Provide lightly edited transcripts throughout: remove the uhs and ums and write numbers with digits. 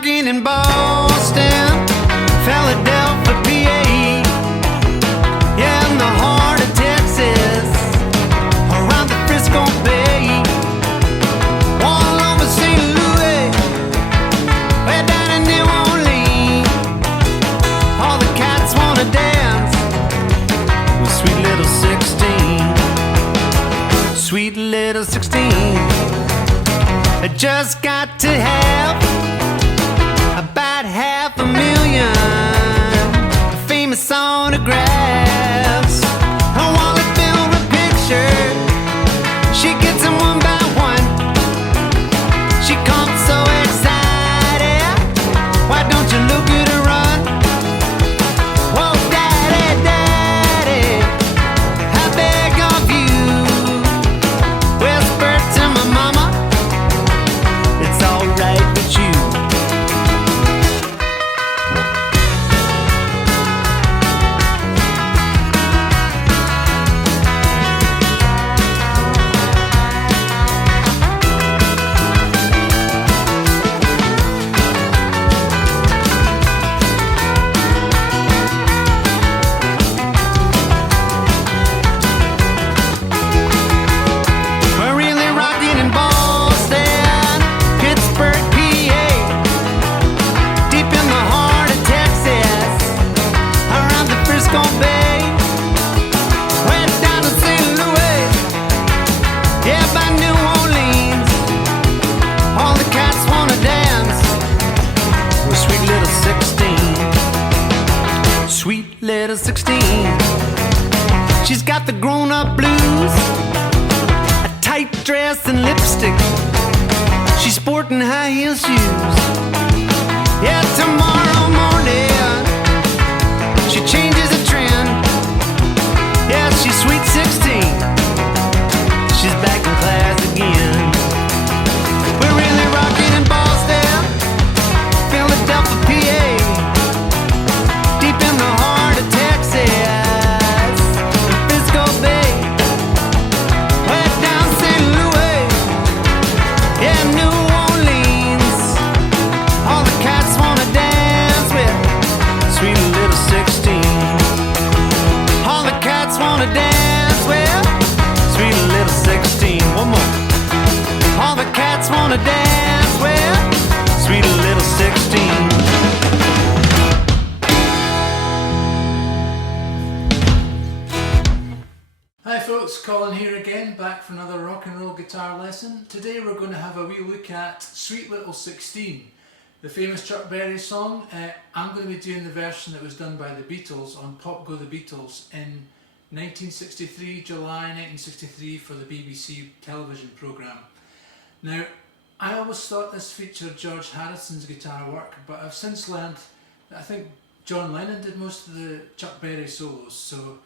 rocking in Boston, Philadelphia, PA, yeah, in the heart of Texas, around the Frisco Bay, all over St. Louis, way down in New Orleans. All the cats wanna dance with sweet little 16, sweet little 16. I just got to have about 500,000 famous autographs. Her wallet filled with pictures, she gets them one by one. She comes so excited, why don't you look at her run? Whoa, daddy, daddy, I beg of you, whisper to my mama, it's alright with you. We're really rocking in Boston, Pittsburgh, PA, deep in the heart of Texas, around the Frisco Bay, way down to St. Louis, yeah, by New Orleans. All the cats wanna dance with sweet little 16, sweet little 16. She's got the grown-up blues, a tight dress and lipstick. She's sporting high heel shoes. Yeah, tomorrow morning she changes the trend. Yeah, she's sweet 16. She's back in class again. We're really rocking in Boston, Philadelphia, PA, deep in the heart of Texas, the Frisco Bay, way down St. Louis, yeah, New Orleans. All the cats wanna dance with sweet little 16. All the cats wanna dance with sweet little 16. One more. All the cats wanna dance with sweet little 16. Hi folks, Colin here again, back for another rock and roll guitar lesson. Today we're going to have a wee look at Sweet Little 16, the famous Chuck Berry song. I'm going to be doing the version that was done by the Beatles on Pop Go the Beatles in 1963, July 1963, for the BBC television programme. Now, I always thought this featured George Harrison's guitar work, but I've since learned that I think John Lennon did most of the Chuck Berry solos, so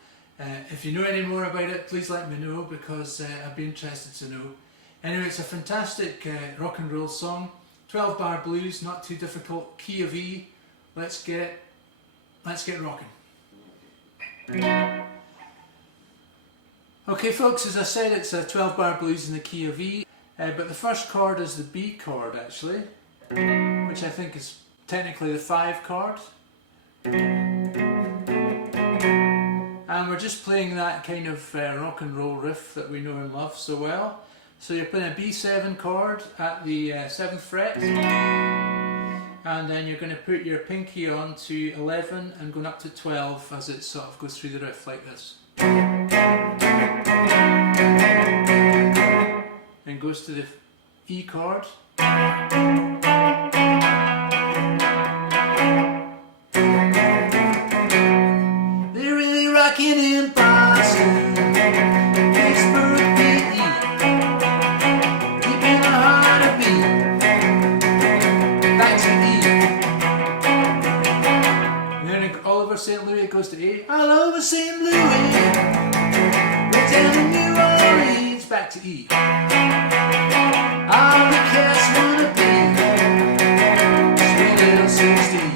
if you know any more about it, please let me know, because I'd be interested to know. Anyway, it's a fantastic rock and roll song, 12-bar blues, not too difficult, key of E. Let's get rocking. Okay folks, as I said, it's a 12-bar blues in the key of E, but the first chord is the B chord actually, which I think is technically the 5 chord. And we're just playing that kind of rock and roll riff that we know and love so well. So you're playing a B7 chord at the 7th fret, and then you're going to put your pinky on to 11 and going up to 12 as it sort of goes through the riff like this. Then goes to the E chord. Rocking in Boston, Pittsburgh, PA, deep in the heart of B, back to E. And then all over St. Louis it goes to A. All over St. Louis, right down to New Orleans, back to E. All the cats wanna be sweet little 16.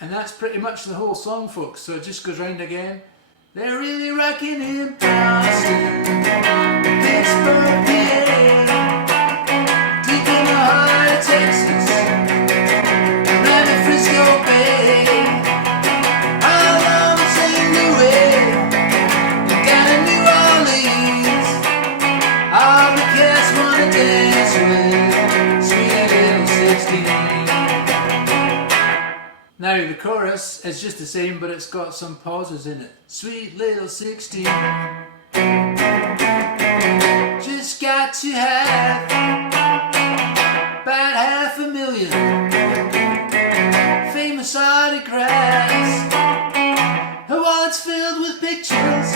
And that's pretty much the whole song, folks, so it just goes round again. They're really rocking in Boston, Pittsburgh, PA, deep in the heart of chorus is just the same, but it's got some pauses in it. Sweet little 16, just got to have about 500,000 famous autographs. Her wallet's filled with pictures.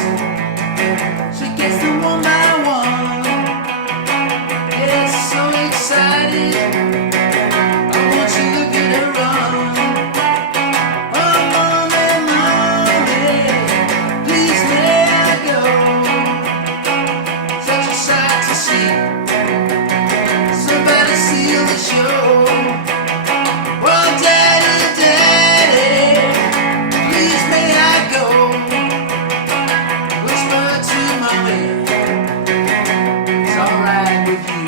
She gets them one by one. Yeah, so excited. I want you to look at her run. Oh, mommy, mommy, please may I go. Such a sight to see. Somebody seal the show. Oh, daddy, daddy, please may I go. Whisper to mommy, it's alright with you.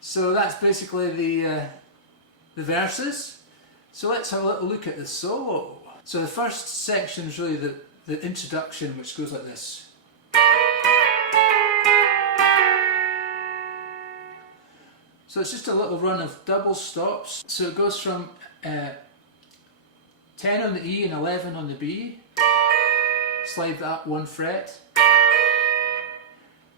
So that's basically the verses. So let's have a little look at the solo. So the first section is really the introduction, which goes like this. So it's just a little run of double stops. So it goes from 10 on the E and 11 on the B. Slide that up 1 fret.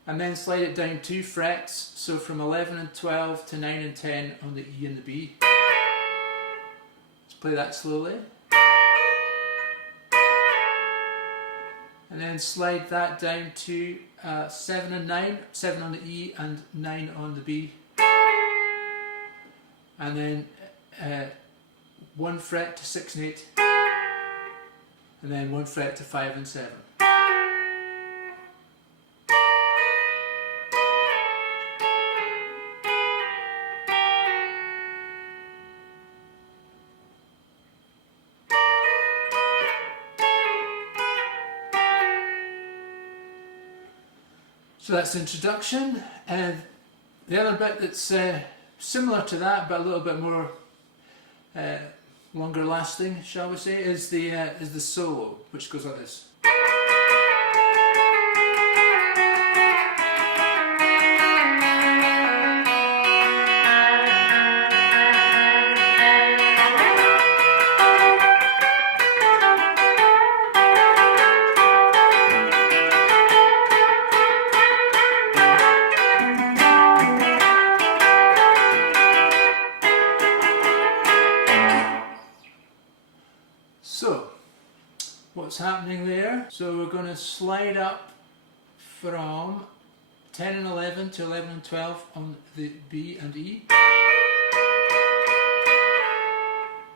And then slide it down 2 frets. So from 11 and 12 to 9 and 10 on the E and the B. Let's play that slowly. And then slide that down to 7 and 9. 7 on the E and 9 on the B. And then 1 fret to 6 and 8, and then 1 fret to 5 and 7. So that's the introduction, and the other bit that's similar to that, but a little bit more longer lasting, shall we say, is the solo, which goes like this. So, what's happening there? So we're going to slide up from 10 and 11 to 11 and 12 on the B and E.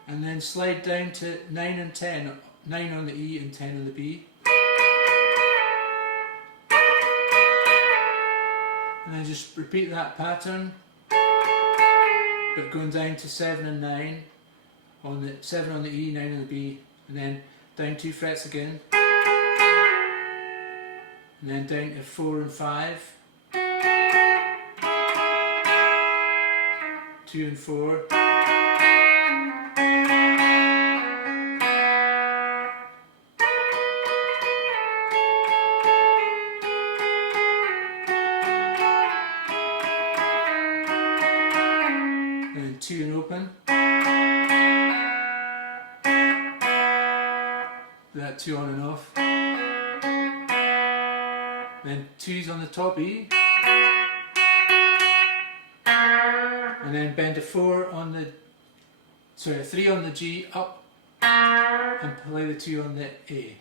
And then slide down to 9 and 10, 9 on the E and 10 on the B. And then just repeat that pattern, but going down to 7 and 9. On the 7 on the E, 9 on the B, and then down 2 frets again, and then down to 4 and 5, 2 and 4, and then 2 and open. That 2 on and off. Then 2's on the top E. And then bend to 4 on the, 3 on the G up, and play the 2 on the A.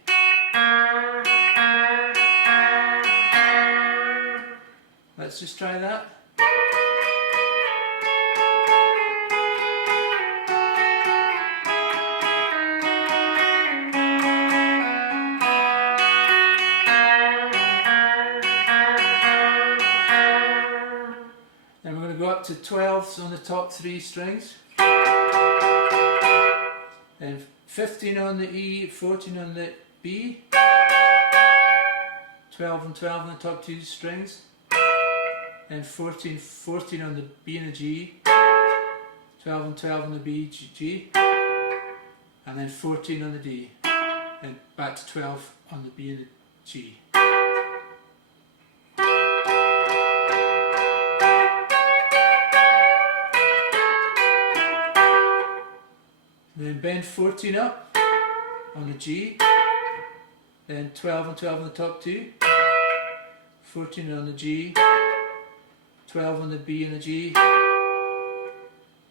Let's just try that. Up to 12s on the top 3 strings, then 15 on the E, 14 on the B, 12 and 12 on the top 2 strings, then 14 on the B and the G, 12 and 12 on the B, G, and then 14 on the D, and back to 12 on the B and the G. bend 14 up on the G, then 12 and 12 on the top 2, 14 on the G, 12 on the B and the G,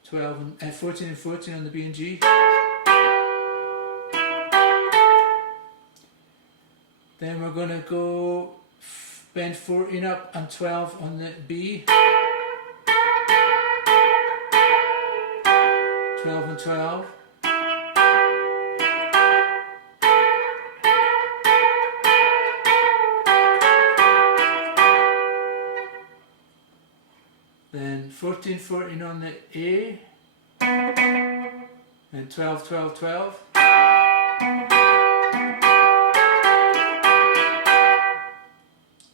14 and 14 on the B and G. Then we're going to go bend 14 up and 12 on the B, 12 and 12. Then 14, 14 on the A, and 12, 12, 12.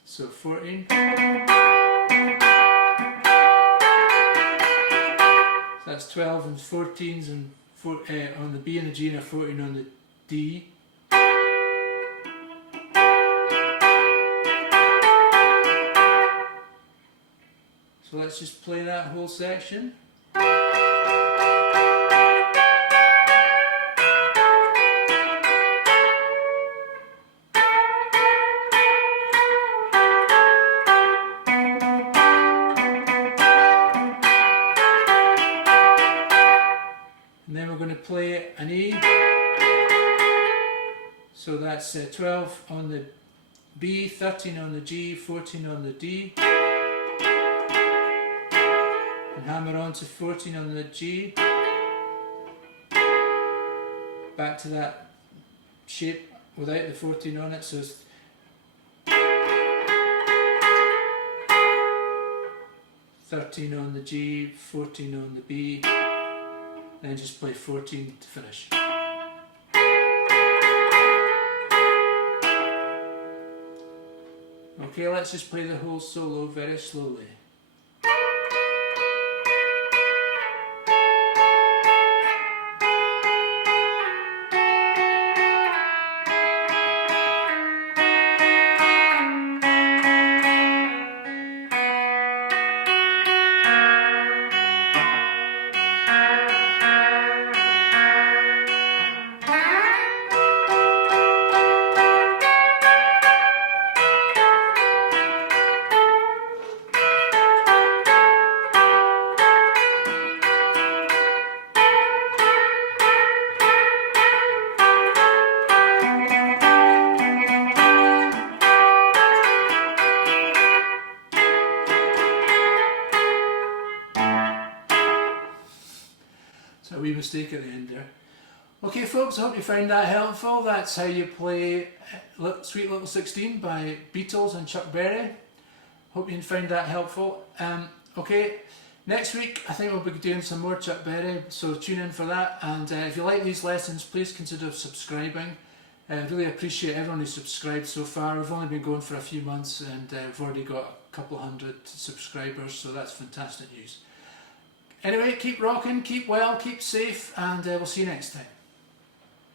So 14. So that's 12 and 14s and on the B and the G and a 14 on the D. So let's just play that whole section. And then we're going to play an E. So that's 12 on the B, 13 on the G, 14 on the D. And hammer on to 14 on the G. Back to that shape without the 14 on it. So it's 13 on the G, 14 on the B. Then just play 14 to finish. Okay, let's just play the whole solo very slowly. So a wee mistake at the end there. Okay folks, I hope you found that helpful. That's how you play Sweet Little 16 by Beatles and Chuck Berry. Hope you found that helpful. Okay, next week I think we'll be doing some more Chuck Berry, so tune in for that. And if you like these lessons, please consider subscribing. I really appreciate everyone who's subscribed so far. We've only been going for a few months and we've already got a couple hundred subscribers, so that's fantastic news. Anyway, keep rocking, keep well, keep safe, and we'll see you next time.